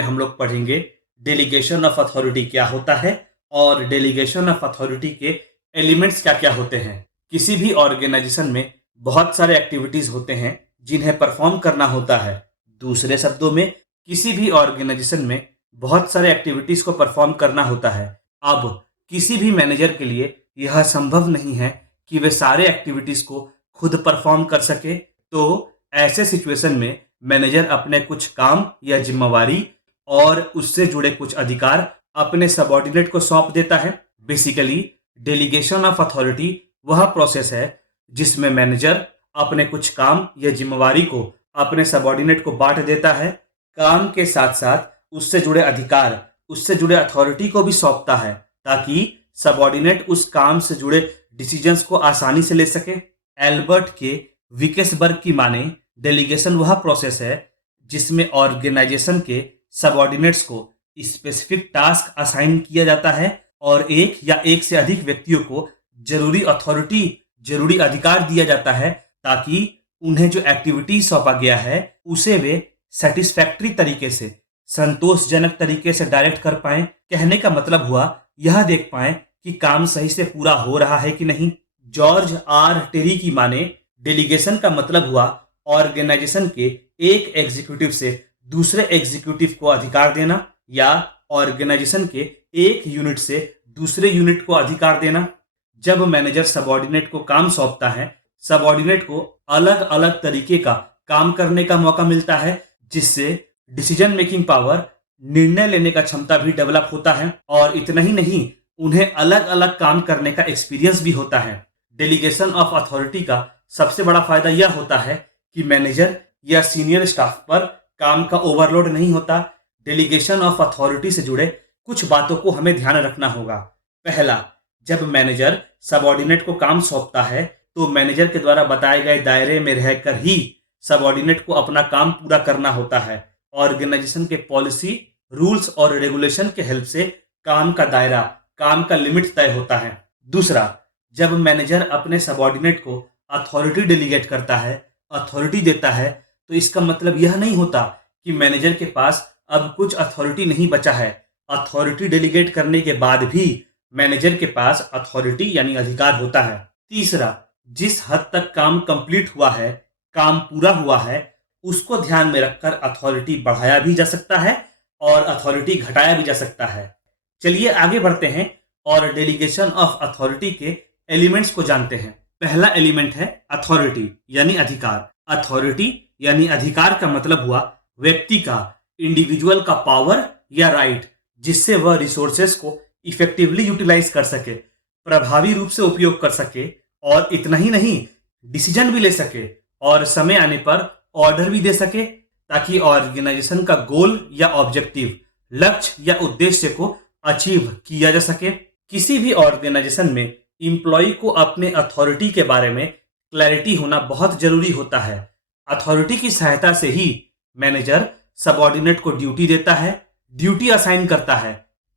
हम लोग पढ़ेंगे डेलीगेशन ऑफ अथॉरिटी क्या होता है और डेलीगेशन ऑफ अथॉरिटी के एलिमेंट्स क्या क्या होते हैं। किसी भी ऑर्गेनाइजेशन में बहुत सारे एक्टिविटीज होते हैं जिन्हें परफॉर्म करना होता है। दूसरे शब्दों में, किसी भी ऑर्गेनाइजेशन में बहुत सारे एक्टिविटीज को परफॉर्म करना होता है। अब किसी भी मैनेजर के लिए यह संभव नहीं है कि वे सारे एक्टिविटीज को खुद परफॉर्म कर सके। तो ऐसे सिचुएशन में मैनेजर अपने कुछ काम या जिम्मेवारी और उससे जुड़े कुछ अधिकार अपने सबॉर्डिनेट को सौंप देता है। बेसिकली डेलीगेशन ऑफ अथॉरिटी वह प्रोसेस है जिसमें मैनेजर अपने कुछ काम या जिम्मेवारी को अपने सबॉर्डिनेट को बांट देता है। काम के साथ साथ उससे जुड़े अधिकार, उससे जुड़े अथॉरिटी को भी सौंपता है ताकि सबॉर्डिनेट उस काम से जुड़े डिसीजंस को आसानी से ले सके। एल्बर्ट के विकेसबर्ग की माने डेलीगेशन वह प्रोसेस है जिसमें ऑर्गेनाइजेशन के सबऑर्डिनेट्स को स्पेसिफिक टास्क असाइन किया जाता है और एक या एक से अधिक व्यक्तियों को जरूरी अथॉरिटी, जरूरी अधिकार दिया जाता है ताकि उन्हें जो एक्टिविटी सौंपा गया है उसे वे सेटिस्फैक्ट्री तरीके से, संतोषजनक तरीके से डायरेक्ट कर पाएं। कहने का मतलब हुआ यह देख पाएं कि काम सही से पूरा हो रहा है कि नहीं। जॉर्ज आर टेरी की माने डेलीगेशन का मतलब हुआ ऑर्गेनाइजेशन के एक एग्जीक्यूटिव से दूसरे एग्जीक्यूटिव को अधिकार देना या ऑर्गेनाइजेशन के एक यूनिट से दूसरे यूनिट को अधिकार देना। जब मैनेजर सबऑर्डिनेट को काम सौंपता है, सबऑर्डिनेट को अलग अलग तरीके का काम करने का मौका मिलता है जिससे डिसीजन मेकिंग पावर, निर्णय लेने का क्षमता भी डेवलप होता है और इतना ही नहीं, उन्हें अलग अलग काम करने का एक्सपीरियंस भी होता है। डेलीगेशन ऑफ अथॉरिटी का सबसे बड़ा फायदा यह होता है कि मैनेजर या सीनियर स्टाफ पर काम का ओवरलोड नहीं होता। डेलीगेशन ऑफ अथॉरिटी से जुड़े कुछ बातों को हमें ध्यान रखना होगा। पहला, जब मैनेजर सबऑर्डिनेट को काम सौंपता है तो मैनेजर के द्वारा बताए गए दायरे में रहकर ही सबऑर्डिनेट को अपना काम पूरा करना होता है। ऑर्गेनाइजेशन के पॉलिसी, रूल्स और रेगुलेशन के हेल्प से काम का दायरा, काम का लिमिट तय होता है। दूसरा, जब मैनेजर अपने सबऑर्डिनेट को अथॉरिटी डेलीगेट करता है, अथॉरिटी देता है, तो इसका मतलब यह नहीं होता कि मैनेजर के पास अब कुछ अथॉरिटी नहीं बचा है। अथॉरिटी डेलीगेट करने के बाद भी मैनेजर के पास अथॉरिटी यानी अधिकार होता है। तीसरा, जिस हद तक काम कंप्लीट हुआ है, काम पूरा हुआ है, उसको ध्यान में रखकर अथॉरिटी बढ़ाया भी जा सकता है और अथॉरिटी घटाया भी जा सकता है। चलिए आगे बढ़ते हैं और डेलीगेशन ऑफ अथॉरिटी के एलिमेंट्स को जानते हैं। पहला एलिमेंट है अथॉरिटी यानी अधिकार। अथॉरिटी यानी अधिकार का मतलब हुआ व्यक्ति का, इंडिविजुअल का पावर या राइट जिससे वह रिसोर्सेस को इफेक्टिवली यूटिलाइज कर सके, प्रभावी रूप से उपयोग कर सके और इतना ही नहीं, डिसीजन भी ले सके और समय आने पर ऑर्डर भी दे सके ताकि ऑर्गेनाइजेशन का गोल या ऑब्जेक्टिव, लक्ष्य या उद्देश्य को अचीव किया जा सके। किसी भी ऑर्गेनाइजेशन में इंप्लॉय को अपने अथॉरिटी के बारे में क्लैरिटी होना बहुत जरूरी होता है। अथॉरिटी की सहायता से ही मैनेजर सबऑर्डिनेट को ड्यूटी देता है, ड्यूटी असाइन करता है,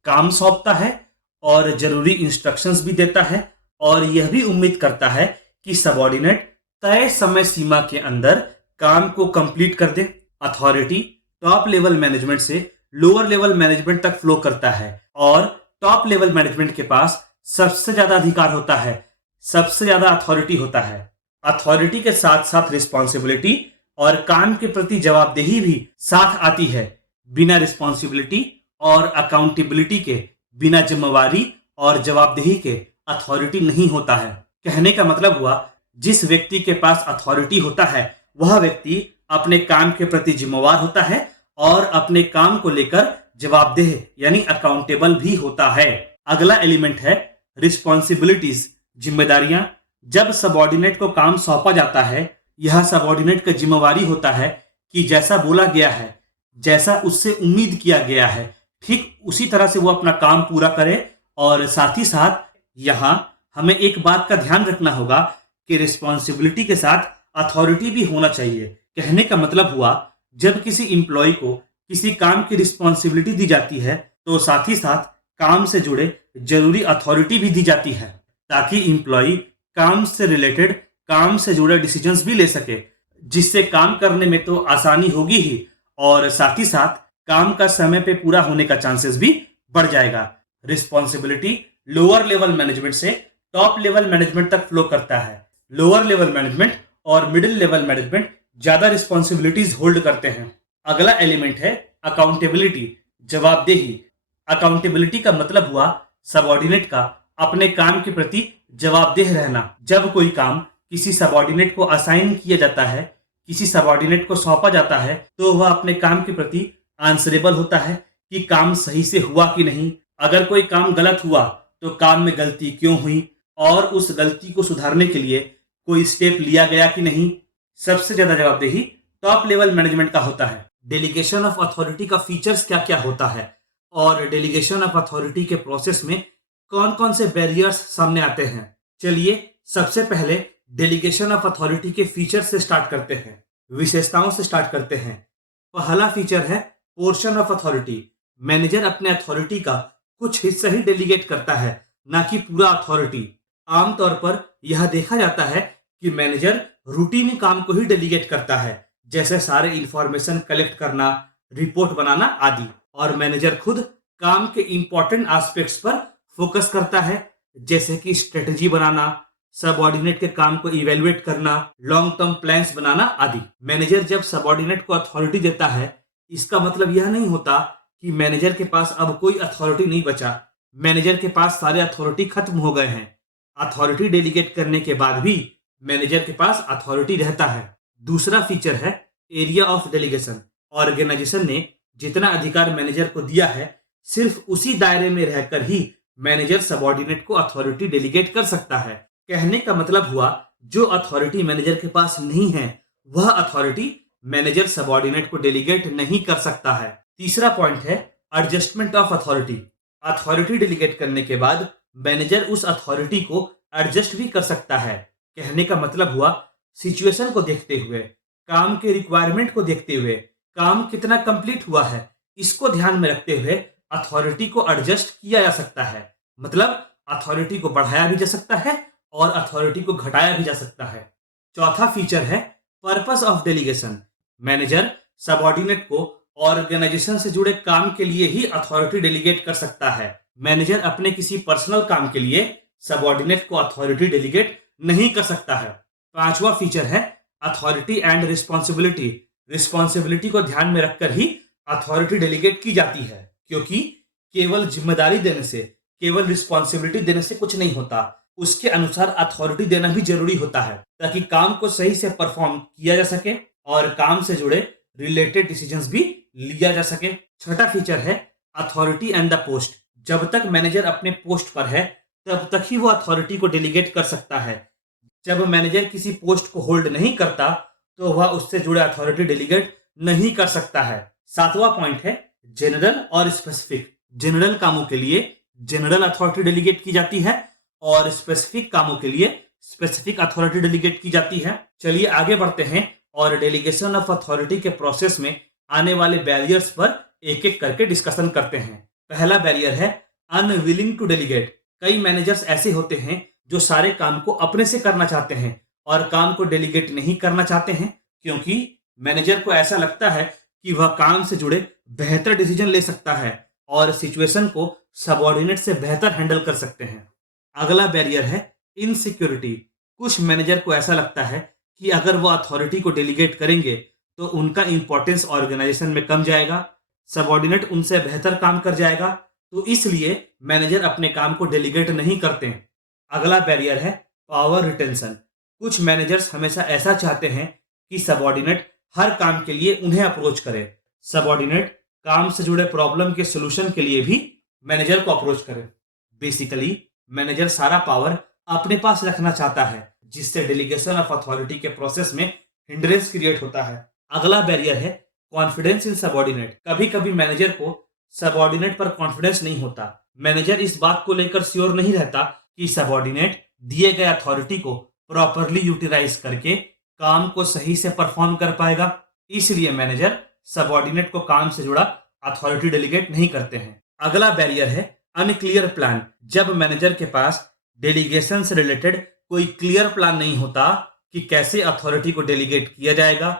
काम सौंपता है और जरूरी इंस्ट्रक्शंस भी देता है और यह भी उम्मीद करता है कि सबऑर्डिनेट तय समय सीमा के अंदर काम को कंप्लीट कर दे। अथॉरिटी टॉप लेवल मैनेजमेंट से लोअर लेवल मैनेजमेंट तक फ्लो करता है और टॉप लेवल मैनेजमेंट के पास सबसे ज्यादा अधिकार होता है, सबसे ज्यादा अथॉरिटी होता है। अथॉरिटी के साथ साथ रिस्पॉन्सिबिलिटी और काम के प्रति जवाबदेही भी साथ आती है। बिना रिस्पॉन्सिबिलिटी और अकाउंटेबिलिटी के, बिना जिम्मेवारी और जवाबदेही के अथॉरिटी नहीं होता है। कहने का मतलब हुआ जिस व्यक्ति के पास अथॉरिटी होता है वह व्यक्ति अपने काम के प्रति जिम्मेवार होता है और अपने काम को लेकर जवाबदेह यानी अकाउंटेबल भी होता है। अगला एलिमेंट है रिस्पॉन्सिबिलिटीज, जिम्मेदारियां। जब सबऑर्डिनेट को काम सौंपा जाता है, यह सबऑर्डिनेट का जिम्मेवारी होता है कि जैसा बोला गया है, जैसा उससे उम्मीद किया गया है, ठीक उसी तरह से वो अपना काम पूरा करे। और साथ ही साथ यहाँ हमें एक बात का ध्यान रखना होगा कि रिस्पॉन्सिबिलिटी के साथ अथॉरिटी भी होना चाहिए। कहने का मतलब हुआ जब किसी इंप्लॉय को किसी काम की रिस्पॉन्सिबिलिटी दी जाती है तो साथ ही साथ काम से जुड़े जरूरी अथॉरिटी भी दी जाती है ताकि इंप्लॉय काम से रिलेटेड, काम से जुड़े डिसीजंस भी ले सके, जिससे काम करने में तो आसानी होगी ही और साथ ही साथ काम का समय पे पूरा होने का चांसेस भी बढ़ जाएगा। रिस्पॉन्सिबिलिटी लोअर लेवल मैनेजमेंट से टॉप लेवल मैनेजमेंट तक फ्लो करता है। लोअर लेवल मैनेजमेंट और मिडिल लेवल मैनेजमेंट ज्यादा रिस्पॉन्सिबिलिटीज होल्ड करते हैं। अगला एलिमेंट है अकाउंटेबिलिटी, जवाबदेही। अकाउंटेबिलिटी का मतलब हुआ सबऑर्डिनेट का अपने काम के प्रति जवाबदेह रहना। जब कोई काम किसी सबऑर्डिनेट को असाइन किया जाता है, किसी सबऑर्डिनेट को सौंपा जाता है, तो वह अपने काम के प्रति आंसरेबल होता है कि काम सही से हुआ कि नहीं। अगर कोई काम गलत हुआ तो काम में गलती क्यों हुई और उस गलती को सुधारने के लिए कोई स्टेप लिया गया कि नहीं। सबसे ज्यादा जवाबदेही टॉप लेवल मैनेजमेंट का होता है। डेलीगेशन ऑफ अथॉरिटी का फीचर्स क्या क्या होता है और डेलीगेशन ऑफ अथॉरिटी के प्रोसेस में कौन कौन से बैरियर्स सामने आते हैं। चलिए सबसे पहले डेलीगेशन ऑफ अथॉरिटी के फीचर से स्टार्ट करते हैं, विशेषताओं से स्टार्ट करते हैं। पहला फीचर है पोर्शन ऑफ अथॉरिटी। मैनेजर अपने अथॉरिटी का कुछ हिस्सा ही डेलीगेट करता है, ना कि पूरा अथॉरिटी। आमतौर पर यह देखा जाता है कि मैनेजर रूटीन काम को ही डेलीगेट करता है, जैसे सारे इंफॉर्मेशन कलेक्ट करना, रिपोर्ट बनाना आदि, और मैनेजर खुद काम के इंपॉर्टेंट एस्पेक्ट्स पर फोकस करता है, जैसे कि स्ट्रेटजी बनाना, सबऑर्डिनेट के काम को इवेलुएट करना, लॉन्ग टर्म प्लान्स बनाना आदि। मैनेजर जब सबऑर्डिनेट को अथॉरिटी देता है, इसका मतलब यह नहीं होता कि मैनेजर के पास अब कोई अथॉरिटी नहीं बचा। मैनेजर के पास सारे अथॉरिटी खत्म हो गए हैं। अथॉरिटी डेलीगेट करने के बाद भी मैनेजर के पास अथॉरिटी रहता है। दूसरा फीचर है एरिया ऑफ डेलीगेशन। ऑर्गेनाइजेशन ने जितना अधिकार मैनेजर को दिया है, सिर्फ उसी दायरे में रहकर ही मैनेजर सबऑर्डिनेट को अथॉरिटी डेलीगेट कर सकता है। कहने का मतलब हुआ, जो अथॉरिटी मैनेजर के पास नहीं है, वह अथॉरिटी मैनेजर सबऑर्डिनेट को डेलीगेट नहीं कर सकता है। तीसरा पॉइंट है adjustment of authority. Authority delegate करने के बाद मैनेजर उस अथॉरिटी को एडजस्ट भी कर सकता है। कहने का मतलब हुआ, सिचुएशन को देखते हुए, काम के रिक्वायरमेंट को देखते हुए, काम कितना कंप्लीट हुआ है, इसको ध्यान में रखते हुए अथॉरिटी को एडजस्ट किया जा सकता है। मतलब अथॉरिटी को बढ़ाया भी जा सकता है और अथॉरिटी को घटाया भी जा सकता है। चौथा फीचर है purpose of delegation. Manager subordinate को ऑर्गेनाइजेशन से जुड़े काम के लिए ही अथॉरिटी डेलीगेट कर सकता है। मैनेजर अपने किसी पर्सनल काम के लिए सबऑर्डिनेट को अथॉरिटी डेलीगेट नहीं कर सकता है। पांचवा फीचर है अथॉरिटी एंड रिस्पॉन्सिबिलिटी। रिस्पॉन्सिबिलिटी को ध्यान में रखकर ही अथॉरिटी डेलीगेट की जाती है, क्योंकि केवल जिम्मेदारी देने से, केवल रिस्पॉन्सिबिलिटी देने से कुछ नहीं होता। उसके अनुसार अथॉरिटी देना भी जरूरी होता है, ताकि काम को सही से परफॉर्म किया जा सके और काम से जुड़े रिलेटेड डिसीजंस भी लिया जा सके। छठा फीचर है अथॉरिटी एंड द पोस्ट। जब तक मैनेजर अपने पोस्ट पर है, तब तक ही वो अथॉरिटी को डेलीगेट कर सकता है। जब मैनेजर किसी पोस्ट को होल्ड नहीं करता, तो वह उससे जुड़े अथॉरिटी डेलीगेट नहीं कर सकता है। सातवां पॉइंट है जनरल और स्पेसिफिक। जनरल कामों के लिए जनरल अथॉरिटी डेलीगेट की जाती है और स्पेसिफिक कामों के लिए स्पेसिफिक अथॉरिटी डेलीगेट की जाती है। चलिए आगे बढ़ते हैं और डेलीगेशन ऑफ अथॉरिटी के प्रोसेस में आने वाले बैरियर्स पर एक एक करके डिस्कशन करते हैं। पहला बैरियर है अनविलिंग टू डेलीगेट। कई मैनेजर्स ऐसे होते हैं जो सारे काम को अपने से करना चाहते हैं और काम को डेलीगेट नहीं करना चाहते हैं, क्योंकि मैनेजर को ऐसा लगता है कि वह काम से जुड़े बेहतर डिसीजन ले सकता है और सिचुएशन को सबऑर्डिनेट से बेहतर हैंडल कर सकते हैं। अगला बैरियर है इनसिक्योरिटी। कुछ मैनेजर को ऐसा लगता है कि अगर वो अथॉरिटी को डेलीगेट करेंगे तो उनका इंपॉर्टेंस ऑर्गेनाइजेशन में कम जाएगा, सबऑर्डिनेट उनसे बेहतर काम कर जाएगा, तो इसलिए मैनेजर अपने काम को डेलीगेट नहीं करते हैं। अगला बैरियर है पावर रिटेंशन। कुछ मैनेजर्स हमेशा ऐसा चाहते हैं कि सबऑर्डिनेट हर काम के लिए उन्हें अप्रोच करे। सबऑर्डिनेट काम से जुड़े प्रॉब्लम के सोल्यूशन के लिए भी मैनेजर को अप्रोच करे। बेसिकली मैनेजर सारा पावर अपने पास रखना चाहता है, जिससे डेलीगेशन ऑफ अथॉरिटी के प्रोसेस में हिंड्रेंस क्रिएट होता है। अगला बैरियर है कॉन्फिडेंस इन सबऑर्डिनेट। कभी कभी मैनेजर को सबऑर्डिनेट पर कॉन्फिडेंस नहीं होता। मैनेजर इस बात को लेकर श्योर नहीं रहता कि सबऑर्डिनेट दिए गए अथॉरिटी को प्रॉपरली यूटिलाइज करके काम को सही से परफॉर्म कर पाएगा। इसलिए मैनेजर सबऑर्डिनेट को काम से जुड़ा अथॉरिटी डेलीगेट नहीं करते हैं। अगला बैरियर है अनक्लियर प्लान। जब मैनेजर के पास डेलीगेशन से रिलेटेड कोई क्लियर प्लान नहीं होता कि कैसे अथॉरिटी को डेलीगेट किया जाएगा,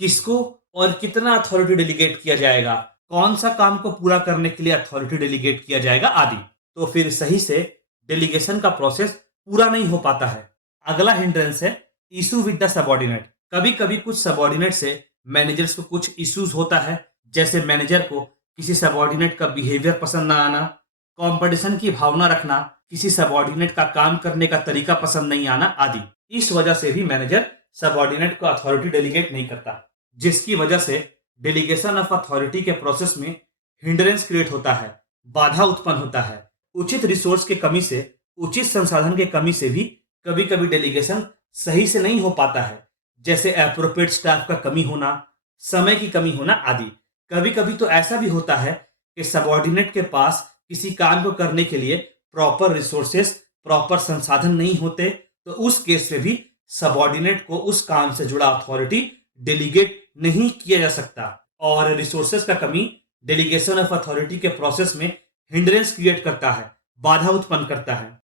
किसको और कितना अथॉरिटी डेलीगेट किया जाएगा, कौन सा काम को पूरा करने के लिए अथॉरिटी डेलीगेट किया जाएगा आदि। तो फिर सही से डेलीगेशन का प्रोसेस पूरा नहीं हो पाता है। अगला हिंड्रेंस है इशू विद द सबॉर्डिनेट। कभी कभी कुछ सबॉर्डिनेट से मैनेजर्स को कुछ इश्यूज होता है, जैसे मैनेजर को किसी सबॉर्डिनेट का बिहेवियर पसंद ना आना, कंपटीशन की भावना रखना, किसी सबॉर्डिनेट का काम करने का तरीका पसंद नहीं आना आदि। इस वजह से भी मैनेजर सबॉर्डिनेट को अथॉरिटी डेलीगेट नहीं करता, जिसकी वजह से डेलीगेशन ऑफ अथॉरिटी के प्रोसेस में हिंड्रेंस क्रिएट होता है, बाधा उत्पन्न होता है। उचित रिसोर्स के कमी से, उचित संसाधन के कमी से भी कभी कभी डेलीगेशन सही से नहीं हो पाता है, जैसे एप्रोप्रिएट स्टाफ का कमी होना, समय की कमी होना आदि। कभी कभी तो ऐसा भी होता है कि सबॉर्डिनेट के पास किसी काम को करने के लिए प्रॉपर रिसोर्सेस, प्रॉपर संसाधन नहीं होते, तो उस केस में भी सबॉर्डिनेट को उस काम से जुड़ा अथॉरिटी डेलीगेट नहीं किया जा सकता। और रिसोर्सेस का कमी डेलीगेशन ऑफ अथॉरिटी के प्रोसेस में हिंड्रेंस क्रिएट करता है, बाधा उत्पन्न करता है।